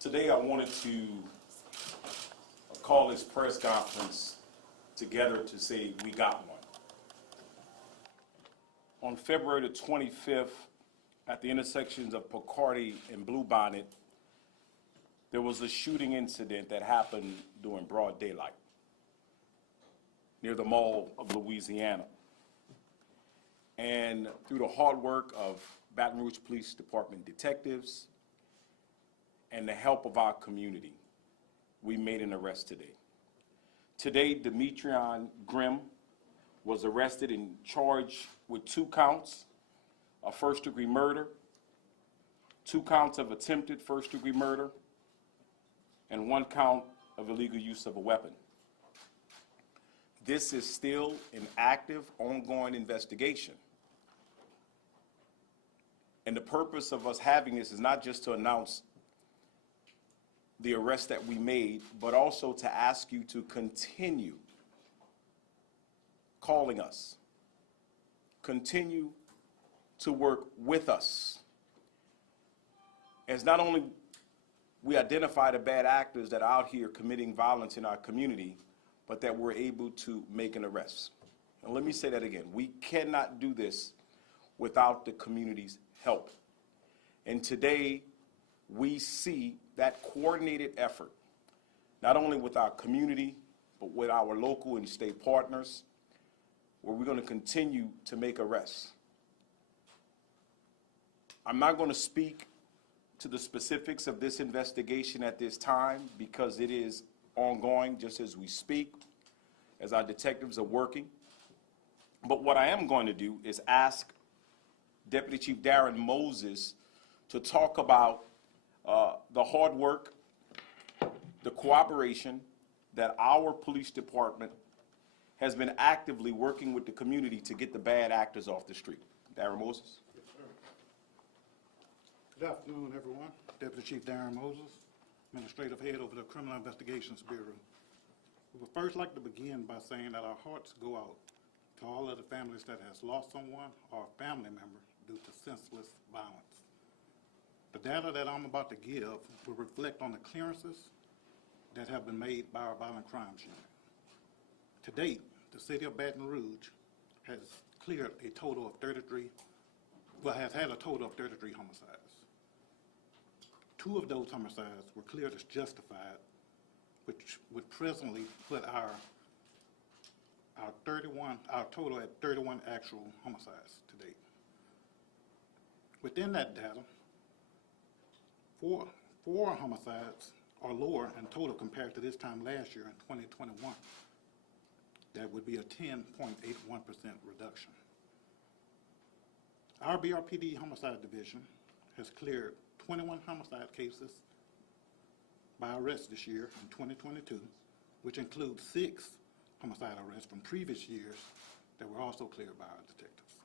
Today I wanted to call this press conference together to say we got one. On February the 25th, at the intersections of Picardy and Bluebonnet, there was a shooting incident that happened during broad daylight near the Mall of Louisiana. And through the hard work of Baton Rouge Police Department detectives and the help of our community, we made an arrest today. Today, Demetrion Grimm was arrested and charged with 2 counts of first-degree murder, 2 counts of attempted first-degree murder, and 1 count of illegal use of a weapon. This is still an active, ongoing investigation. And the purpose of us having this is not just to announce the arrest that we made, but also to ask you to continue calling us, continue to work with us. As not only we identify the bad actors that are out here committing violence in our community, but that we're able to make an arrest. And let me say that again. We cannot do this without the community's help. And today, we see that coordinated effort, not only with our community, but with our local and state partners, where we're going to continue to make arrests. I'm not going to speak to the specifics of this investigation at this time because it is ongoing just as we speak, as our detectives are working. But what I am going to do is ask Deputy Chief Darren Moses to talk about the hard work, the cooperation that our police department has been actively working with the community to get the bad actors off the street. Darren Moses. Yes, sir. Good afternoon, everyone. Deputy Chief Darren Moses, Administrative Head over the Criminal Investigations Bureau. We would first like to begin by saying that our hearts go out to all of the families that has lost someone or a family member due to senseless violence. The data that I'm about to give will reflect on the clearances that have been made by our Violent Crimes Unit. To date, the City of Baton Rouge has cleared a total of 33, has had a total of 33 homicides. 2 of those homicides were cleared as justified, which would presently put our total at 31 actual homicides to date. Within that data, 4 homicides are lower in total compared to this time last year in 2021. That would be a 10.81% reduction. Our BRPD Homicide Division has cleared 21 homicide cases by arrest this year in 2022, which includes 6 homicide arrests from previous years that were also cleared by our detectives.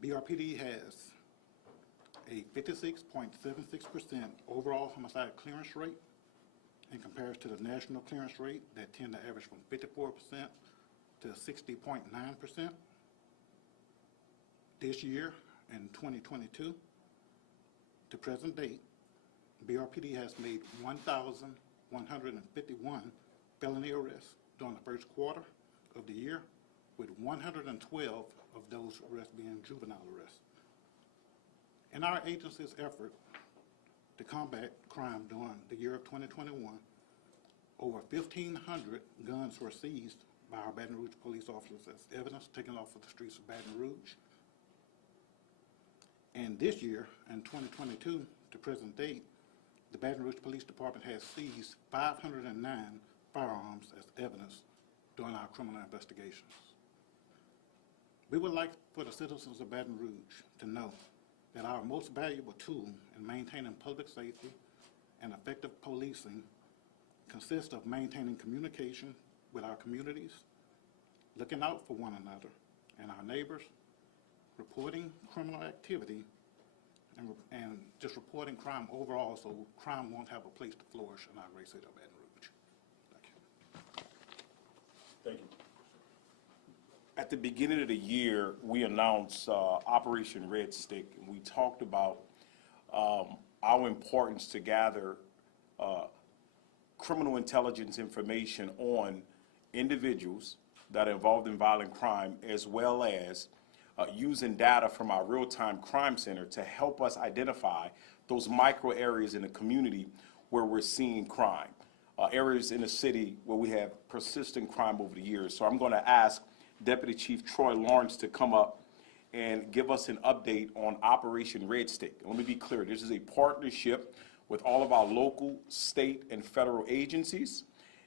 BRPD has a 56.76% overall homicide clearance rate in comparison to the national clearance rate that tend to average from 54% to 60.9%. This year, in 2022, to present date, BRPD has made 1,151 felony arrests during the first quarter of the year, with 112 of those arrests being juvenile arrests. In our agency's effort to combat crime during the year of 2021, over 1,500 guns were seized by our Baton Rouge police officers as evidence taken off of the streets of Baton Rouge. And this year, in 2022, to present date, the Baton Rouge Police Department has seized 509 firearms as evidence during our criminal investigations. We would like for the citizens of Baton Rouge to know that our most valuable tool in maintaining public safety and effective policing consists of maintaining communication with our communities, looking out for one another and our neighbors, reporting criminal activity, and just reporting crime overall so crime won't have a place to flourish in our great city of Baton Rouge. Thank you. Thank you. At the beginning of the year, we announced Operation Red Stick, and we talked about our importance to gather criminal intelligence information on individuals that are involved in violent crime, as well as using data from our real-time crime center to help us identify those micro areas in the community where we're seeing crime, areas in the city where we have persistent crime over the years. So I'm going to ask Deputy Chief Troy Lawrence to come up and give us an update on Operation Red Stick. Let me be clear, this is a partnership with all of our local, state, and federal agencies,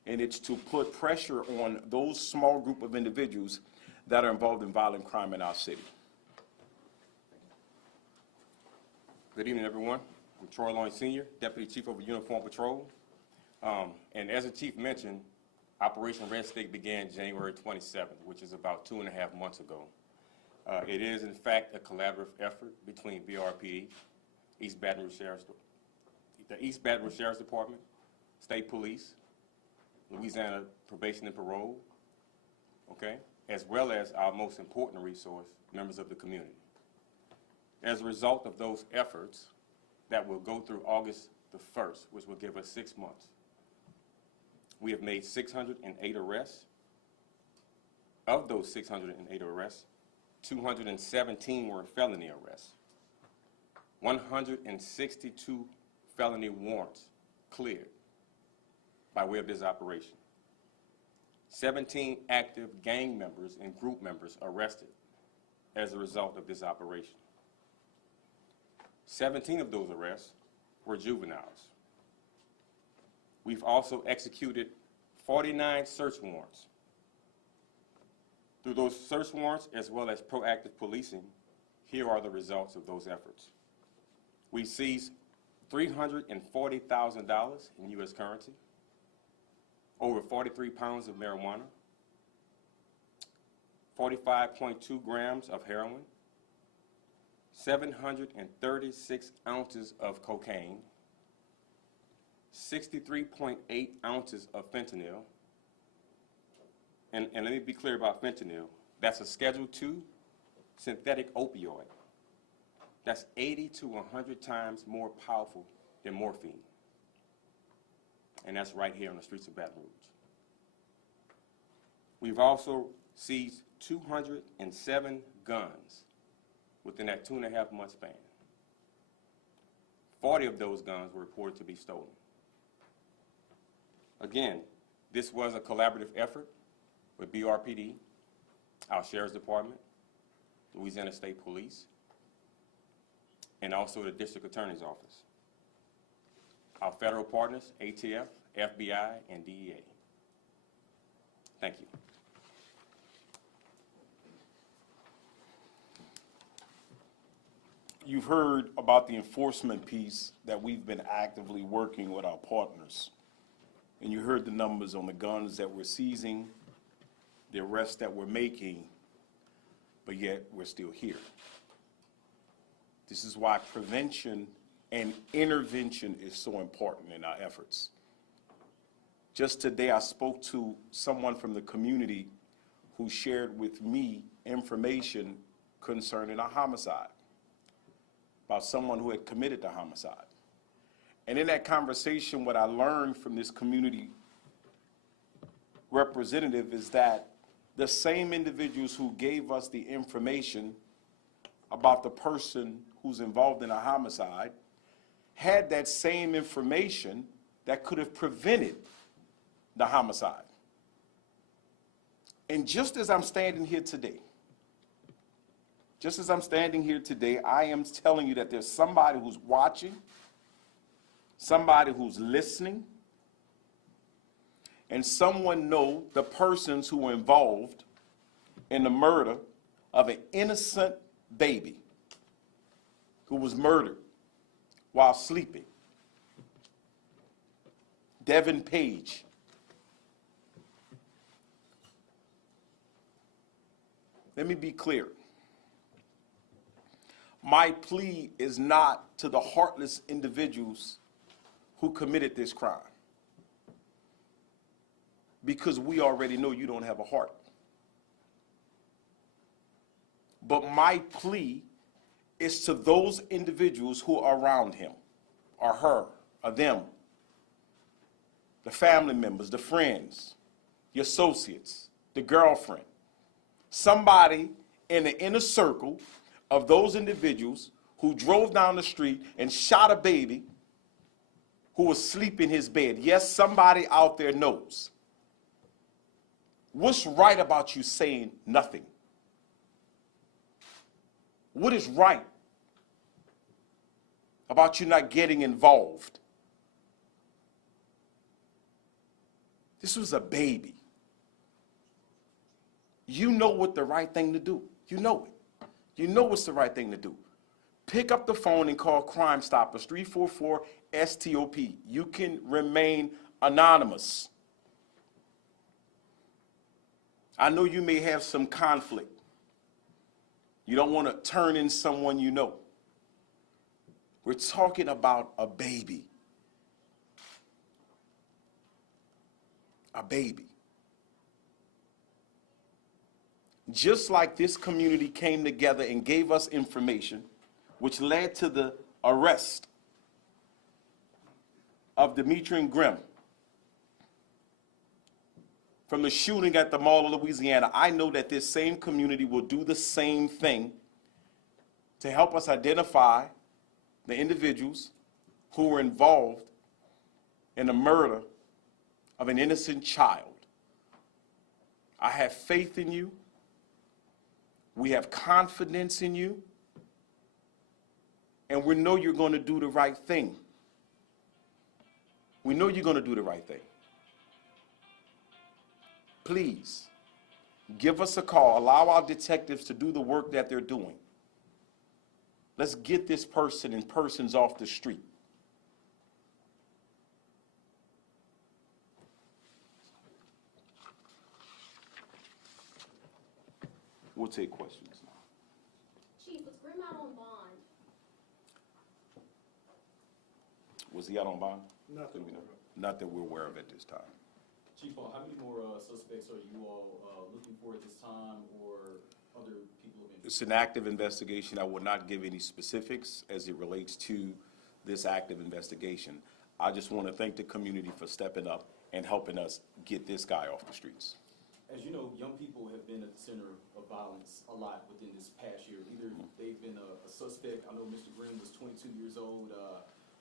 and it's to put pressure on those small group of individuals that are involved in violent crime in our city. Good evening, everyone. I'm Troy Lawrence Sr., Deputy Chief of Uniform Patrol. And as the Chief mentioned, Operation Red Stick began January 27th, which is about 2.5 months ago. It is, in fact, a collaborative effort between BRPD, the East Baton Rouge Sheriff's Department, State Police, Louisiana Probation and Parole, okay, as well as our most important resource, members of the community. As a result of those efforts that will go through August the 1st, which will give us 6 months, we have made 608 arrests. Of those 608 arrests, 217 were felony arrests. 162 felony warrants cleared by way of this operation. 17 active gang members and group members arrested as a result of this operation. 17 of those arrests were juveniles. We've also executed 49 search warrants. Through those search warrants, as well as proactive policing, here are the results of those efforts. We seized $340,000 in U.S. currency, over 43 pounds of marijuana, 45.2 grams of heroin, 736 ounces of cocaine, 63.8 ounces of fentanyl, and let me be clear about fentanyl. That's a Schedule II synthetic opioid. That's 80 to 100 times more powerful than morphine. And that's right here on the streets of Baton Rouge. We've also seized 207 guns within that 2.5 month span. 40 of those guns were reported to be stolen. Again, this was a collaborative effort with BRPD, our Sheriff's Department, Louisiana State Police, and also the District Attorney's Office. Our federal partners, ATF, FBI, and DEA. Thank you. You've heard about the enforcement piece that we've been actively working with our partners. And you heard the numbers on the guns that we're seizing, the arrests that we're making, but yet we're still here. This is why prevention and intervention is so important in our efforts. Just today, I spoke to someone from the community who shared with me information concerning a homicide, about someone who had committed the homicide. And in that conversation, what I learned from this community representative is that the same individuals who gave us the information about the person who's involved in a homicide had that same information that could have prevented the homicide. And just as I'm standing here today, I am telling you that there's somebody who's watching, somebody who's listening, and someone know the persons who were involved in the murder of an innocent baby who was murdered while sleeping. Devin Page. Let me be clear. My plea is not to the heartless individuals who committed this crime, because we already know you don't have a heart. But my plea is to those individuals who are around him, or her or them, the family members, the friends, your associates, the girlfriend, somebody in the inner circle of those individuals who drove down the street and shot a baby who was asleep in his bed. Yes, somebody out there knows. What's right about you saying nothing? What is right about you not getting involved? This was a baby. You know what the right thing to do. You know it. You know what's the right thing to do. Pick up the phone and call Crime Stoppers, 344-STOP. You can remain anonymous. I know you may have some conflict. You don't want to turn in someone you know. We're talking about a baby. A baby. Just like this community came together and gave us information, which led to the arrest of Demetrian Grimm from the shooting at the Mall of Louisiana, I know that this same community will do the same thing to help us identify the individuals who were involved in the murder of an innocent child. I have faith in you. We have confidence in you. And we know you're going to do the right thing. We know you're going to do the right thing. Please, give us a call. Allow our detectives to do the work that they're doing. Let's get this person and persons off the street. We'll take questions now. Chief, was Grimm out on bond? Was he out on bond? Not that Do we know? Not that we're aware of at this time. Chief, how many more suspects are you all looking for at this time, or other people of interest? It's an active investigation. I will not give any specifics as it relates to this active investigation. I just want to thank the community for stepping up and helping us get this guy off the streets. As you know, young people have been at the center of violence a lot within this past year. Either they've been a suspect. I know Mr. Grimm was 22 years old.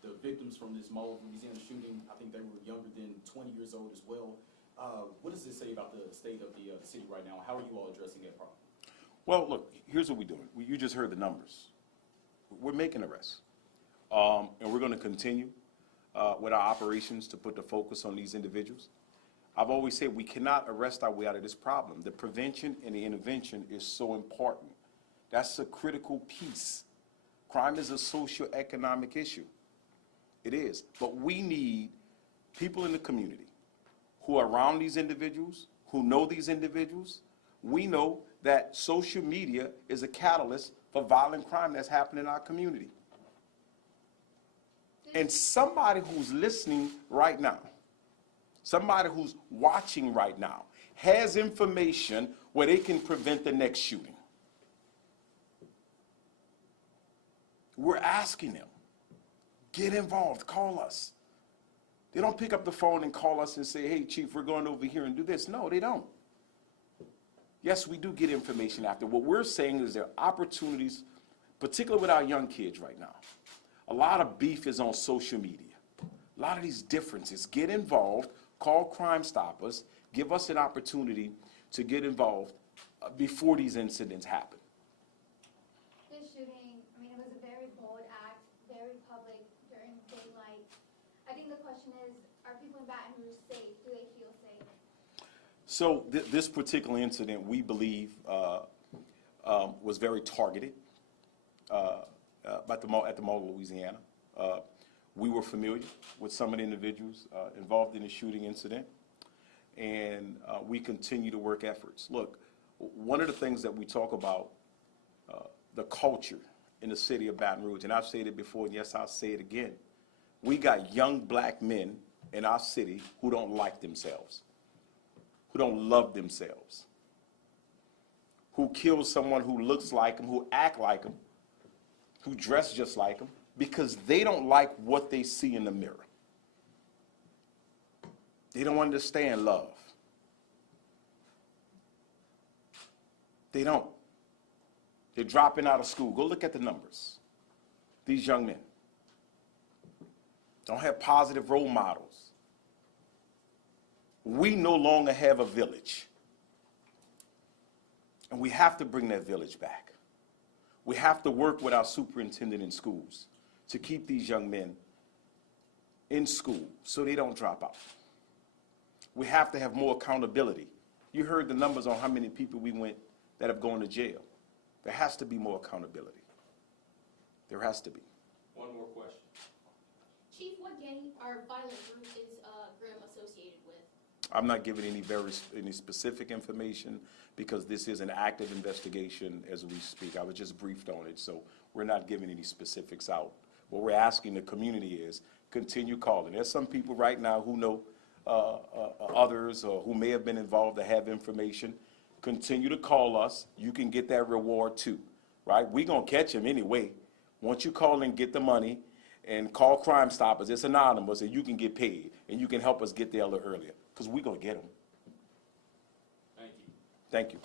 The victims from this Mall of Louisiana shooting, I think they were younger than 20 years old as well. What does this say about the state of the city right now? How are you all addressing that problem? Well, look, here's what we're doing. You just heard the numbers. We're making arrests. And we're going to continue with our operations to put the focus on these individuals. I've always said we cannot arrest our way out of this problem. The prevention and the intervention is so important. That's a critical piece. Crime is a socioeconomic issue. It is. But we need people in the community who are around these individuals, who know these individuals. We know that social media is a catalyst for violent crime that's happening in our community. And somebody who's listening right now, somebody who's watching right now, has information where they can prevent the next shooting. We're asking them, get involved, call us. They don't pick up the phone and call us and say, hey, Chief, we're going over here and do this. No, they don't. Yes, we do get information after. What we're saying is there are opportunities, particularly with our young kids right now. A lot of beef is on social media. A lot of these differences. Get involved, call Crime Stoppers, give us an opportunity to get involved before these incidents happen. This shooting, I mean, it was a very bold act, very public, during daylight. I think the question is, are people in Baton Rouge safe? Do they feel safe? So this particular incident, we believe, was very targeted at the Mall of Louisiana. We were familiar with some of the individuals involved in the shooting incident, and we continue to work efforts. Look, one of the things that we talk about, the culture in the city of Baton Rouge, and I've said it before, and yes, I'll say it again. We got young black men in our city who don't like themselves, who don't love themselves, who kill someone who looks like them, who act like them, who dress just like them, because they don't like what they see in the mirror. They don't understand love. They don't. They're dropping out of school. Go look at the numbers. These young men don't have positive role models. We no longer have a village. And we have to bring that village back. We have to work with our superintendent in schools to keep these young men in school so they don't drop out. We have to have more accountability. You heard the numbers on how many people that have gone to jail. There has to be more accountability. There has to be. One more question. Chief, what gang or violent group is Grimm associated with? I'm not giving any specific information because this is an active investigation as we speak. I was just briefed on it, so we're not giving any specifics out. What we're asking the community is continue calling. There's some people right now who know others or who may have been involved that have information. Continue to call us. You can get that reward too, right? We're going to catch them anyway. Once you call and get the money and call Crime Stoppers, it's anonymous and you can get paid and you can help us get there a little earlier because we're going to get them. Thank you. Thank you.